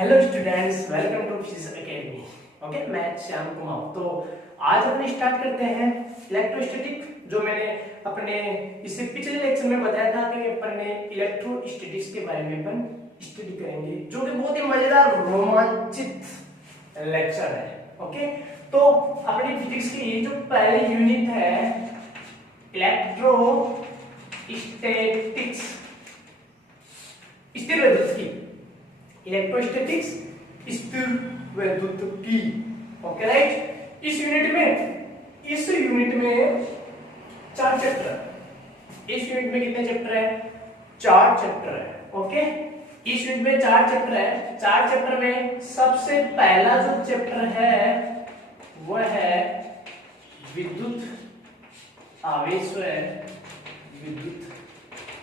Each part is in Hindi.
Hello students, welcome to Physics Academy. Okay, मैं श्याम कुमार। तो आज अपन स्टार्ट करते हैं इलेक्ट्रोस्टैटिक। जो मैंने अपने इससे पिछले लेक्चर में बताया था कि अपन ने इलेक्ट्रोस्टैटिक्स के बारे में अपन स्टडी करेंगे, जो कि बहुत ही मजेदार रोमांचित लेक्चर है। ओके, तो अपनी फिजिक्स की ये जो पहली यूनिट है इलेक्ट्रोस्टैटिक्स, स्थिर विद्युत की, इलेक्ट्रोस्टैटिक्स स्थिर विद्युत की। Okay right. इस यूनिट में 4 चैप्टर। इस यूनिट में कितने चैप्टर है? 4 चैप्टर है। ओके, इस यूनिट में 4 चैप्टर है। 4 चैप्टर में सबसे पहला जो चैप्टर है वह है विद्युत आवेश व विद्युत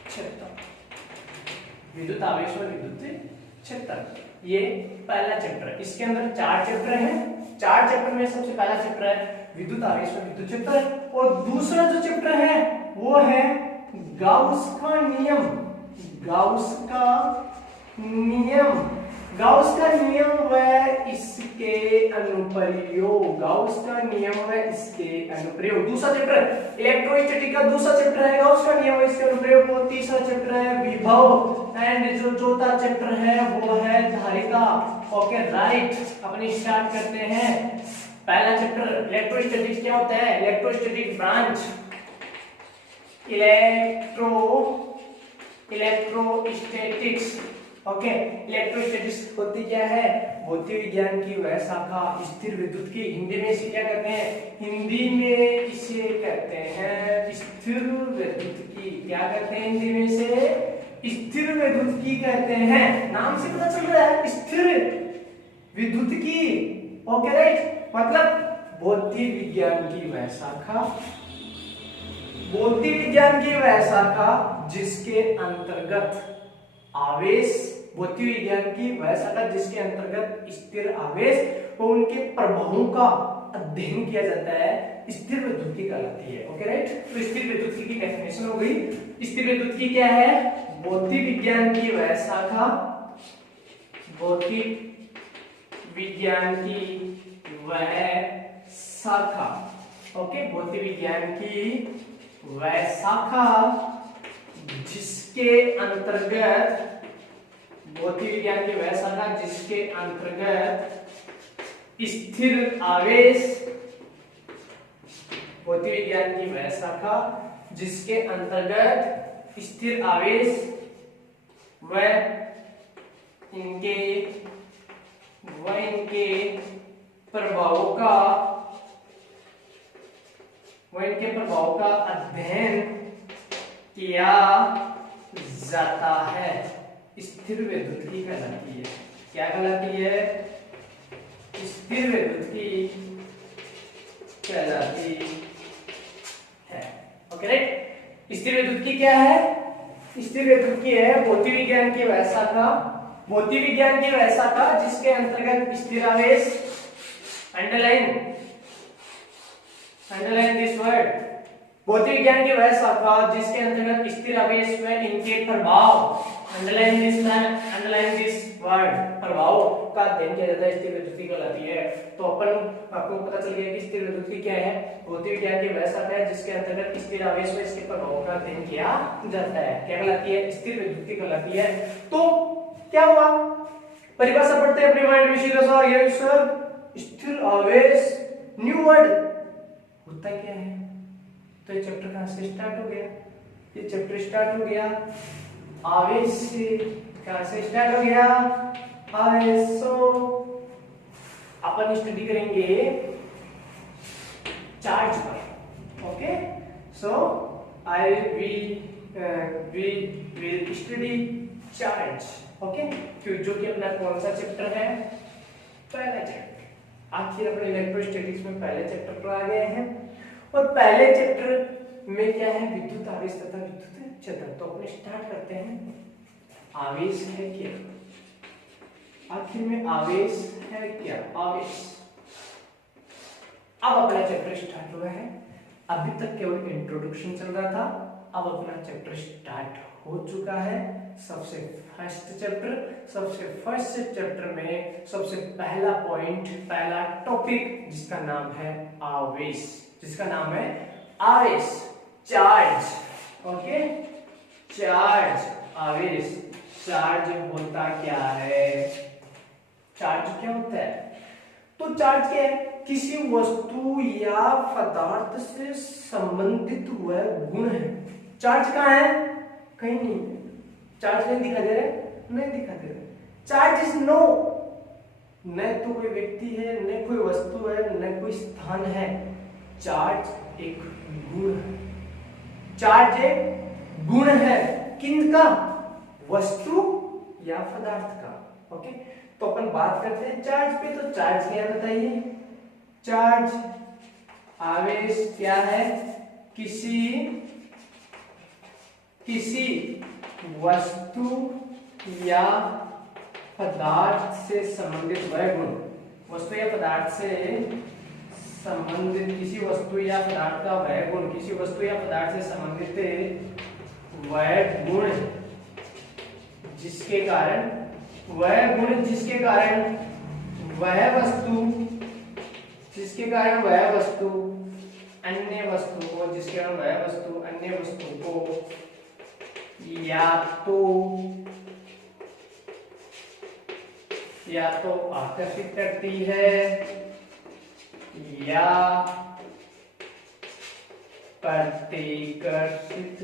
क्षेत्र। विद्युत आवेश व विद्युत क्षेत्र, ये पहला चैप्टर है। इसके अंदर 4 चैप्टर हैं। 4 चैप्टर में सबसे पहला चैप्टर है विद्युत आवेश व विद्युत क्षेत्र, और दूसरा जो चैप्टर है वो है गाउस का नियम। गाउस का नियम, गाउस का नियम व इसके अनुप्रयोग। गाउस का नियम व इसके अनुप्रयोग दूसरा चैप्टर। इलेक्ट्रोस्टैटिक का दूसरा चैप्टर है गाउस का नियम व इसके अनुप्रयोग। और तीसरा चैप्टर है विभव, एंड जो चौथा चैप्टर है वो है धारिता। ओके राइट, अपनी स्टार्ट करते हैं। पहला चैप्टर इलेक्ट्रोस्टैटिक्स क्या होता है? Electrostatic branch, electrostatics. Okay, electrostatics होती क्या है? भौतिक विज्ञान की वह शाखा स्थिर विद्युत की। हिंदी में इसे क्या कहते हैं? हिंदी में इसे कहते हैं स्थिर विद्युत की। क्या कहते हैं हिंदी में इसे? स्थिर विद्युत की कहते हैं। नाम से पता चल रहा है स्थिर विद्युत की। ओके राइट, मतलब भौतिक विज्ञान की वह शाखा, भौतिक विज्ञान की वह शाखा जिसके अंतर्गत आवेश, भौतिक विज्ञान की वह शाखा जिसके अंतर्गत स्थिर आवेश और उनके प्रभावों का अध्ययन किया जाता है, स्थिर विद्युत की कहलाती है। ओके राइट, तो स्थिर विद्युत की डेफिनेशन हो गई। स्थिर विद्युत की क्या है? भौतिक विज्ञान की वह शाखा, भौतिक विज्ञान की वह शाखा। ओके, भौतिक विज्ञान की वह शाखा जिसके अंतर्गत, भौतिक विज्ञान की वह शाखा जिसके अंतर्गत स्थिर आवेश, भौतिक विज्ञान की वह शाखा जिसके अंतर्गत स्थिर आवेश व इनके प्रभावों का अध्ययन किया जाता है, स्थिर विद्युत की कहलाती है। क्या कहलाती है? स्थिर विद्युत की कहलाती है। ओके राइट, स्थिर विद्युत की क्या है? स्थिर विद्युत की है भौतिक विज्ञान की वह शाखा, भौतिक विज्ञान की वह शाखा जिसके अंतर्गत स्थिर आवेश, अंडरलाइन दिस वर्ड, भौतिक विज्ञान की वह शाखा जिसके अंतर्गत स्थिर आवेश व इनके प्रभाव, अंडरलाइन दिस वर्ड, प्रभाव का अध्ययन किया जाता है, स्थिर विद्युत की कहलाती है। तो आपको पता चल गया कि स्थिर विद्युत की क्या है? भौतिक विज्ञान की वह शाखा है जिसके अंतर्गत स्थिर आवेश व इसके प्रभावों का अध्ययन किया जाता है। क्या कहलाती है? स्थिर विद्युत की कहलाती है। तो क्या हुआ? परिभाषा पढ़ते हैं अपने माइंड में सीधा सा, ये सर स्थिर आवेश, न्यू वर्ड होता क्या है? तो ये चैप्टर कहां से स्टार्ट हो गया? ये चैप्टर स्टार्ट हो गया आवेश से। कहां से स्टार्ट हो गया? आवेश। सो अपन स्टडी करेंगे चार्ज पर। Okay, so I will study charge. Okay, जो कि अपना कौन सा चैप्टर है? पहला चैप्टर। आखिर अपने इलेक्ट्रोस्टैटिक्स में पहले चैप्टर पर आ गए हैं, और पहले चैप्टर में क्या है? विद्युत आवेश तथा विद्युत क्षेत्र। तो अपने स्टार्ट करते हैं। आवेश है क्या? आखिर में आवेश है क्या? आवेश। अब अपना चैप्टर स्टार्ट हुआ है। अभी तक केवल इंट्रोडक्शन चल रहा था, अब अपना चैप्टर स्टार्ट हो चुका है। सबसे फर्स्ट चैप्टर में सबसे पहला पॉइंट, पहला टॉपिक जिसका नाम है आवेश, चार्ज। ओके, चार्ज, आवेश। चार्ज होता क्या है? चार्ज क्या होता है? तो चार्ज क्या है? किसी वस्तु या पदार्थ से संबंधित वह गुण है। चार्ज कहाँ है? कहीं नहीं। चार्ज नहीं दिखा दे रहे। चार्ज इज नो, न तो कोई व्यक्ति है, न कोई वस्तु है, न कोई स्थान है। चार्ज एक गुण है। चार्ज एक गुण है। किनका? वस्तु या पदार्थ का। ओके, तो अपन बात करते हैं चार्ज पे। तो चार्ज क्या है बताइए? चार्ज, आवेश क्या है? किसी वस्तु या पदार्थ से संबंधित वह गुण। वस्तु या पदार्थ से संबंधित किसी वस्तु या पदार्थ का वह गुण, किसी वस्तु या पदार्थ से संबंधित वह गुण जिसके कारण वह वस्तु अन्य वस्तु को या तो आकर्षित करती है या प्रतिकर्षित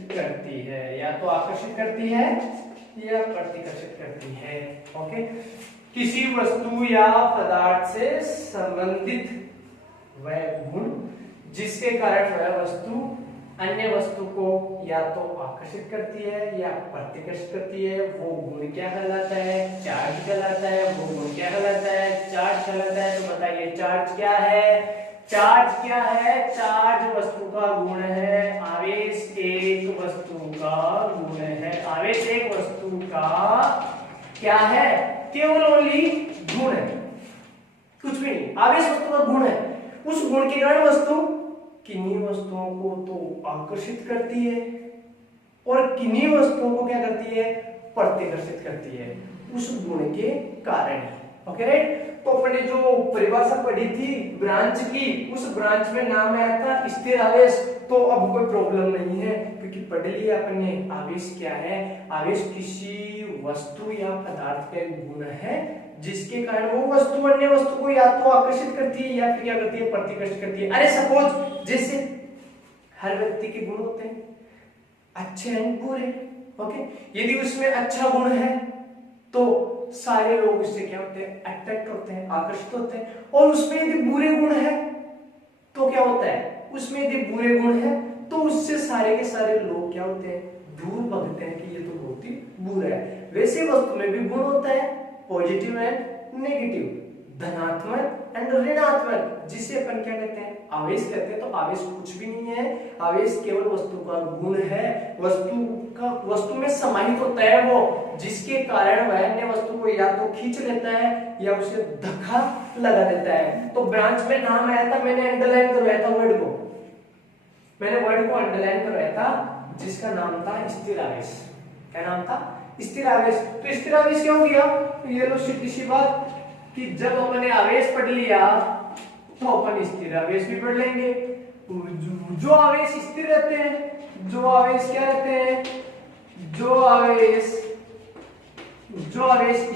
करती है। ओके, किसी वस्तु या पदार्थ से संबंधित वह गुण जिसके कारण वह वस्तु अन्य वस्तु को या तो आकर्षित करती है या प्रतिकर्षित करती है, वो गुण क्या कहलाता है? चार्ज कहलाता है। वो गुण क्या कहलाता है? चार्ज कहलाता है। तो बताइए चार्ज क्या है? चार्ज वस्तु का गुण है। आवेश एक वस्तु का गुण है। आवेश एक वस्तु का क्या है? केवल ओनली गुण है, कुछ भी नहीं। आवेश वस्तु का गुण है। उस गुण के कारण वस्तु किन्हीं वस्तुओं को तो आकर्षित करती है और किन्हीं वस्तुओं को क्या करती है? प्रतिकर्षित करती है, उस गुण के कारण। Okay right. तो अपने जो परिभाषा पढ़ी थी ब्रांच की, उस ब्रांच में नाम आया था स्थिर आवेश। तो अब कोई प्रॉब्लम नहीं है क्योंकि पढ़ लिया अपने आवेश क्या है। आवेश किसी वस्तु या पदार्थ का गुण है जिसके कारण वो वस्तु अन्य वस्तु को या तो आकर्षित करती है या फिर क्या करती है? प्रतिकर्षित करती है। अरे सपोज जैसे हर व्यक्ति के गुण होते हैं, अच्छे एंड बुरे। ओके, यदि उसमें अच्छा गुण है तो सारे लोग उससे क्या होते हैं? अट्रैक्ट होते हैं, आकर्षित होते हैं। और उसमें यदि बुरे गुण है तो क्या होता है? उसमें यदि बुरे गुण है तो उससे सारे के सारे लोग क्या होते हैं? दूर भगते हैं कि ये तो बहुत ही बुरा है। वैसे वस्तु में भी गुण होता है, पॉजिटिव एंड नेगेटिव, धनात्मक एंड ऋणात्मक, जिसे अपन क्या कहते हैं? आवेश कहते हैं। तो आवेश कुछ भी नहीं है। आवेश केवल वस्तु का गुण है। वस्तु में समाहित होता है वो, जिसके कारण वह अन्य वस्तु को या तो खींच लेता है या उसे धक्का लगा देता है। तो ब्रांच में नाम आया था, मैंने अंडरलाइन करवाया था वर्ड को, अंडरलाइन करवाया था, जिसका नाम था स्थिर आवेश। क्या नाम था? स्थिर आवेश। तो स्थिर आवेश क्या हो गया? ये लो सीधी सी बात कि जब अपने आवेश पढ़ लिया तो अपन स्थिर आवेश भी पढ़ लेंगे। जो आवेश स्थिर रहते हैं, जो आवेश क्या रहते हैं? जो आवेश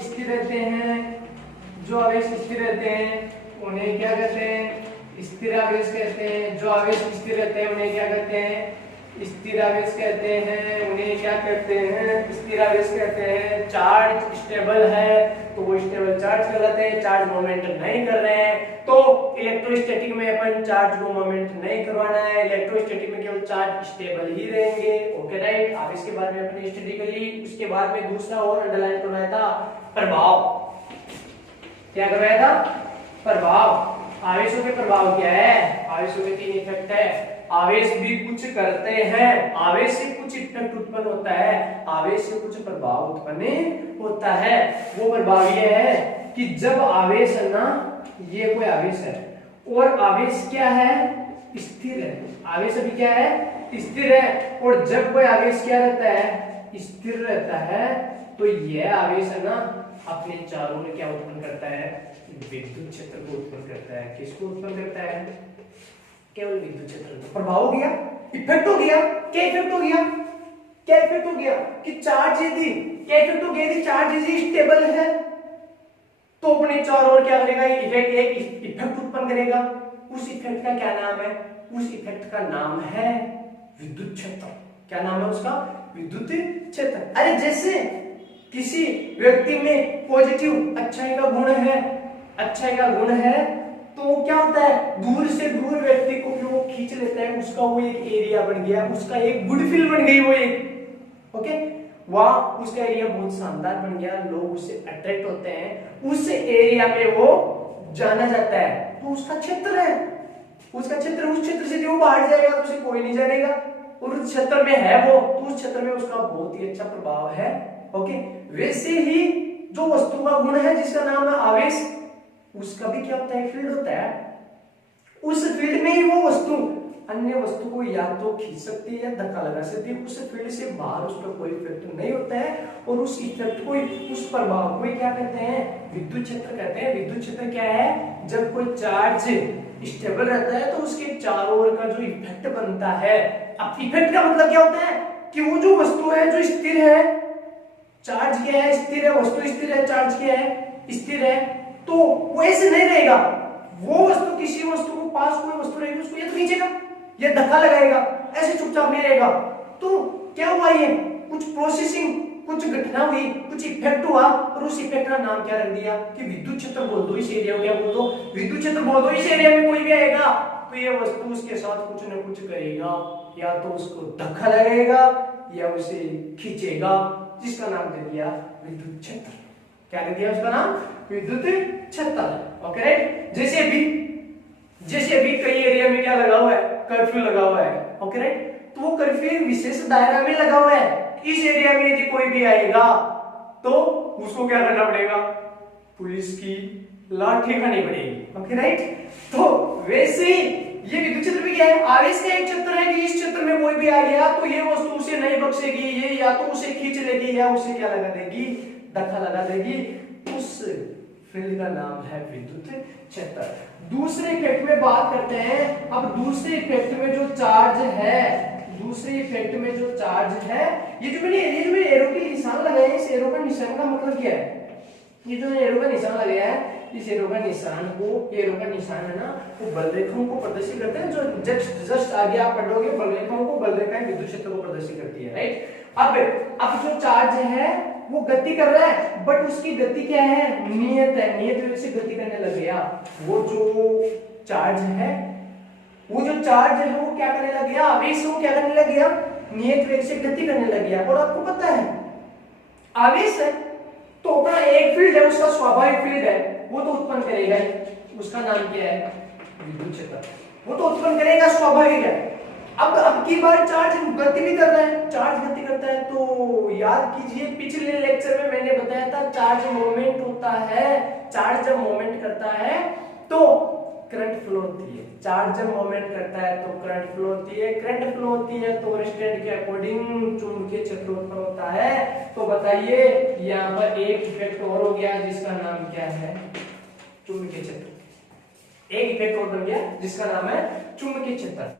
स्थिर रहते हैं उन्हें क्या कहते हैं? स्थिर आवेश कहते हैं। जो आवेश स्थिर रहते हैं उन्हें क्या कहते हैं? स्थिर आवेश कहते हैं। उन्हें क्या कहते हैं? स्थिर आवेश कहते हैं। चार्ज स्टेबल है तो वो स्टेबल चार्ज कहलाते हैं। चार्ज मोमेंट नहीं कर रहे हैं तो इलेक्ट्रोस्टैटिक में अपन चार्ज को मोमेंट नहीं करवाना है। इलेक्ट्रोस्टैटिक में केवल चार्ज स्टेबल ही रहेंगे। Okay right. आवेश के बारे में अपनी स्टडी कर ली। उसके बाद में दूसरा और अंडरलाइन करवाया था, प्रभाव। क्या करवाया था? प्रभाव। आवेशों के प्रभाव क्या है? आवेशों के 3 इफेक्ट है। आवेश भी कुछ करते हैं, आवेश से कुछ इफेक्ट उत्पन्न होता है, आवेश से कुछ प्रभाव उत्पन्न होता है। वो प्रभाव ये है कि जब आवेश है ना, ये कोई आवेश है और आवेश क्या है? स्थिर है। आवेश अभी क्या है? स्थिर है। और जब कोई आवेश क्या रहता है? स्थिर रहता है तो यह आवेश है ना अपने चारों ओर क्या उत्पन्न करता है, विद्युत क्षेत्र को उत्पन्न करता है। किसको उत्पन्न करता है, केवल विद्युत क्षेत्र को। प्रभाव हो गया, इफेक्ट हो गया। क्या इफेक्ट हो गया, क्या इफेक्ट हो गया कि चार्ज यदि, क्या इफेक्ट हो गया यदि चार्ज यदि स्टेबल है तो अपने चारों ओर क्या करेगा, इफेक्ट, एक इफेक्ट उत्पन्न करेगा। उस इफेक्ट का क्या नाम है, उस इफेक्ट का नाम है विद्युत क्षेत्र। क्या नाम है उसका, विद्युत क्षेत्र। अरे जैसे किसी व्यक्ति में पॉजिटिव अच्छाई का गुण है, अच्छाई का गुण है तो क्या होता है, दूर से दूर व्यक्ति को वो खींच लेता है, उसका वो एक एरिया बन गया, उसका एक गुड फील बन गई वो एक, ओके, वह उसका एरिया बहुत शानदार बन गया, लोग उससे अट्रैक्ट होते हैं, उस एरिया में वो जाना जाता है, तो उसका क्षेत्र है, उसका क्षेत्र, उस क्षेत्र से जो बाहर जाएगा तो उसे कोई नहीं जानेगा, और उस क्षेत्र में है वो, तो उस क्षेत्र में उसका बहुत ही अच्छा प्रभाव है, ओके। वैसे ही जो वस्तु का गुण है जिसका नाम है आवेश, उसका भी क्या होता है, फील्ड होता है। उस फील्ड में ही वो वस्तु अन्य वस्तु को या तो खींच सकती है या धक्का लगा सकती है, उस फील्ड से बाहर उस पर कोई इफेक्ट नहीं होता है, और उस इफेक्ट को, उस प्रभाव को क्या कहते हैं, विद्युत क्षेत्र कहते हैं। विद्युत क्षेत्र क्या है, जब कोई चार्ज स्टेबल रहता है तो उसके चारों ओर का जो इफेक्ट बनता है। अब इफेक्ट का मतलब क्या होता है कि वो जो वस्तु है जो स्थिर है, चार्ज क्या है, स्थिर है, वस्तु स्थिर है, चार्ज क्या है, स्थिर है, तो वो ऐसे नहीं रहेगा, वो वस्तु, किसी वस्तु को पास कोई वस्तु रहेगी उसको ये तो खींचेगा, ये धक्का लगाएगा, ऐसे चुपचाप नहीं रहेगा। तो क्या हुआ, ये कुछ प्रोसेसिंग, कुछ घटना हुई, कुछ इफेक्ट हुआ, और उस इफेक्ट का नाम क्या रख दिया कि विद्युत क्षेत्र बोल दो। इस एरिया को क्या बोल दो, विद्युत क्षेत्र बोल दो। इस एरिया में कोई भी आएगा तो ये वस्तु उसके साथ कुछ न कुछ करेगा, या तो उसको धक्का लगेगा या उसे खींचेगा, जिसका नाम दे दिया विद्युत क्षेत्र। क्या दे दिया उसका नाम, विद्युत क्षेत्र, ओके राइट। जैसे अभी कई एरिया में क्या लगा हुआ है, कर्फ्यू लगा हुआ है, ओके राइट, तो वो कर्फ्यू विशेष दायरा में लगा हुआ है। इस एरिया में यदि कोई भी आएगा तो उसको क्या करना पड़ेगा, पुलिस की लाठी खानी पड़ेगी, ओके राइट। तो वैसे ही ये विद्युत क्षेत्र भी क्या है, आवेश का एक क्षेत्र है कि इस क्षेत्र में कोई भी आ गया तो ये वस्तु उसे नहीं बख्शेगी, ये या तो उसे खींच लेगी या उसे क्या लगा देगी, धक्का लगा देगी। उस फील्ड का नाम है विद्युत क्षेत्र। दूसरे इफेक्ट में बात करते हैं। अब दूसरे इफेक्ट में जो चार्ज है, दूसरे इफेक्ट में जो चार्ज है, ये जो मैंने एरो के निशान लगाए हैं, इस एरो का निशान का मतलब क्या है, ये जो एरो का निशान लगाया है, इस एरो का निशान को, एरो का निशान है ना, वो बलरेखाओं को प्रदर्शित करते हैं। जो जस्ट आगे आप पढ़ोगे बलरेखाओं को, बलरेखाएं विद्युत क्षेत्र को प्रदर्शित करती है, राइट। अब जो चार्ज है वो गति कर रहा है, बट उसकी गति क्या है, नियत है, नियत वेग से गति करने लग गया। वो जो चार्ज है, वो जो चार्ज है वो क्या करने लग गया, आवेश वो क्या करने लग गया, नियत वेग से गति करने लग गया। और आपको पता है आवेश है तो अपना एक फील्ड है, उसका स्वाभाविक फील्ड है, वो तो उत्पन्न करेगा ही। उसका नाम क्या है, विद्युत क्षेत्र, वो तो उत्पन्न करेगा, स्वाभाविक है। अब की बार चार्ज गति भी कर रहा है, चार्ज गति करता है तो याद कीजिए पिछले लेक्चर में मैंने बताया था चार्ज मूवमेंट होता है। चार्ज जब मूवमेंट करता है तो करंट फ्लो होती है, चार्ज जब मूवमेंट करता है तो करंट फ्लो होती है, करंट फ्लो होती है तो रेस्टेंट के अकॉर्डिंग चुंबकीय क्षेत्र उत्पन्न होता है। तो बताइए यहाँ पर एक इफेक्ट और हो गया जिसका नाम क्या है, चुंबकीय क्षेत्र। एक इफेक्ट और बन गया जिसका नाम है चुंबकीय क्षेत्र।